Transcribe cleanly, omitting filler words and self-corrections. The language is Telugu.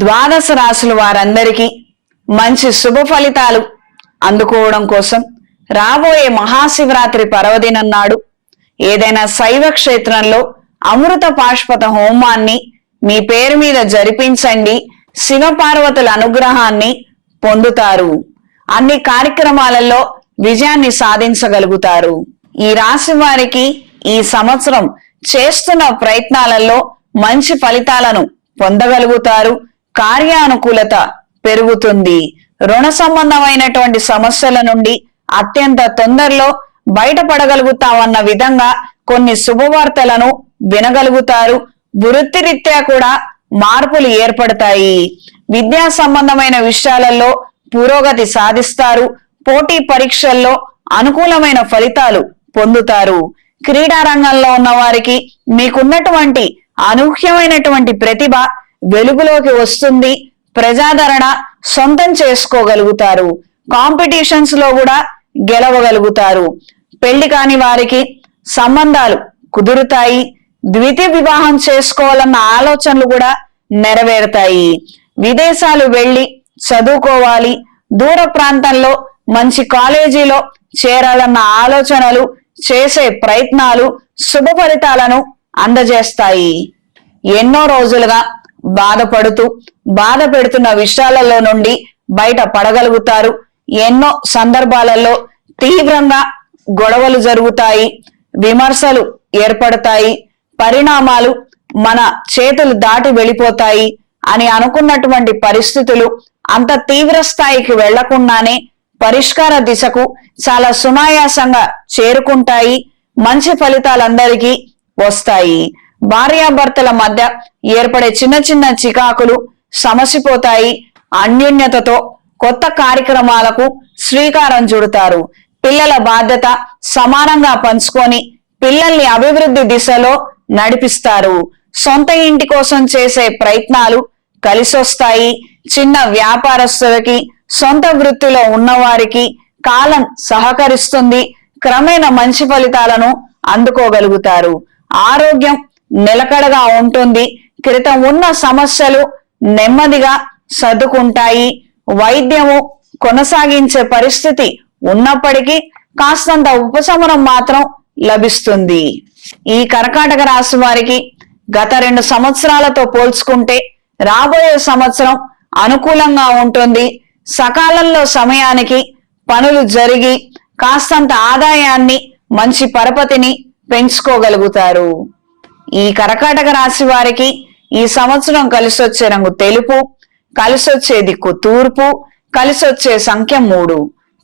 ద్వాదశ రాశుల వారందరికీ మంచి శుభ ఫలితాలు అందుకోవడం కోసం రాబోయే మహాశివరాత్రి పర్వదినం నాడు ఏదైనా శైవ క్షేత్రంలో అమృత పాశుపత హోమాన్ని మీ పేరు మీద జరిపించండి. శివపార్వతుల అనుగ్రహాన్ని పొందుతారు. అన్ని కార్యక్రమాలలో విజయాన్ని సాధించగలుగుతారు. ఈ రాశి వారికి ఈ సంవత్సరం చేస్తున్న ప్రయత్నాలలో మంచి ఫలితాలను పొందగలుగుతారు. కార్యానుకూలత పెరుగుతుంది. రుణ సంబంధమైనటువంటి సమస్యల నుండి అత్యంత తొందరలో బయటపడగలుగుతామన్న విధంగా కొన్ని శుభవార్తలను వినగలుగుతారు. వృత్తిరీత్యా కూడా మార్పులు ఏర్పడతాయి. విద్యా సంబంధమైన విషయాలలో పురోగతి సాధిస్తారు. పోటీ పరీక్షల్లో అనుకూలమైన ఫలితాలు పొందుతారు. క్రీడా రంగంలో ఉన్న వారికి మీకున్నటువంటి అనూహ్యమైనటువంటి ప్రతిభ వెలుగులోకి వస్తుంది. ప్రజాదరణ సొంతం చేసుకోగలుగుతారు. కాంపిటీషన్స్ లో కూడా గెలవగలుగుతారు. పెళ్లి కాని వారికి సంబంధాలు కుదురుతాయి. ద్వితీయ వివాహం చేసుకోవాలన్న ఆలోచనలు కూడా నెరవేరుతాయి. విదేశాలు వెళ్లి చదువుకోవాలి, దూర ప్రాంతంలో మంచి కాలేజీలో చేరాలన్న ఆలోచనలు చేసే ప్రయత్నాలు శుభ ఫలితాలను అందజేస్తాయి. ఎన్నో రోజులుగా బాధ పెడుతున్న విషయాలలో నుండి బయట పడగలుగుతారు. ఎన్నో సందర్భాలలో తీవ్రంగా గొడవలు జరుగుతాయి, విమర్శలు ఏర్పడతాయి, పరిణామాలు మన చేతులు దాటి వెళ్ళిపోతాయి అని అనుకున్నటువంటి పరిస్థితులు అంత తీవ్ర స్థాయికి వెళ్లకుండానే పరిష్కార దిశకు చాలా సునాయాసంగా చేరుకుంటాయి. మంచి ఫలితాలందరికీ వస్తాయి. భార్యాభర్తల మధ్య ఏర్పడే చిన్న చిన్న చికాకులు సమసిపోతాయి. అన్యోన్యతతో కొత్త కార్యక్రమాలకు శ్రీకారం చుడతారు. పిల్లల బాధ్యత సమానంగా పంచుకొని పిల్లల్ని అభివృద్ధి దిశలో నడిపిస్తారు. సొంత ఇంటి కోసం చేసే ప్రయత్నాలు కలిసొస్తాయి. చిన్న వ్యాపారస్తులకి, సొంత వృత్తిలో ఉన్నవారికి కాలం సహకరిస్తుంది. క్రమేణా మంచి ఫలితాలను అందుకోగలుగుతారు. ఆరోగ్యం నిలకడగా ఉంటుంది. క్రితం ఉన్న సమస్యలు నెమ్మదిగా సర్దుకుంటాయి. వైద్యము కొనసాగించే పరిస్థితి ఉన్నప్పటికీ కాస్తంత ఉపశమనం మాత్రం లభిస్తుంది. ఈ కర్కాటక రాశి వారికి గత 2 సంవత్సరాలతో పోల్చుకుంటే రాబోయే సంవత్సరం అనుకూలంగా ఉంటుంది. సకాలంలో సమయానికి పనులు జరిగి కాస్తంత ఆదాయాన్ని, మంచి పరపతిని పెంచుకోగలుగుతారు. ఈ కర్కాటక రాశి వారికి ఈ సంవత్సరం కలిసొచ్చే రంగు తెలుపు, కలిసొచ్చే దిక్కు తూర్పు, కలిసొచ్చే సంఖ్య 3.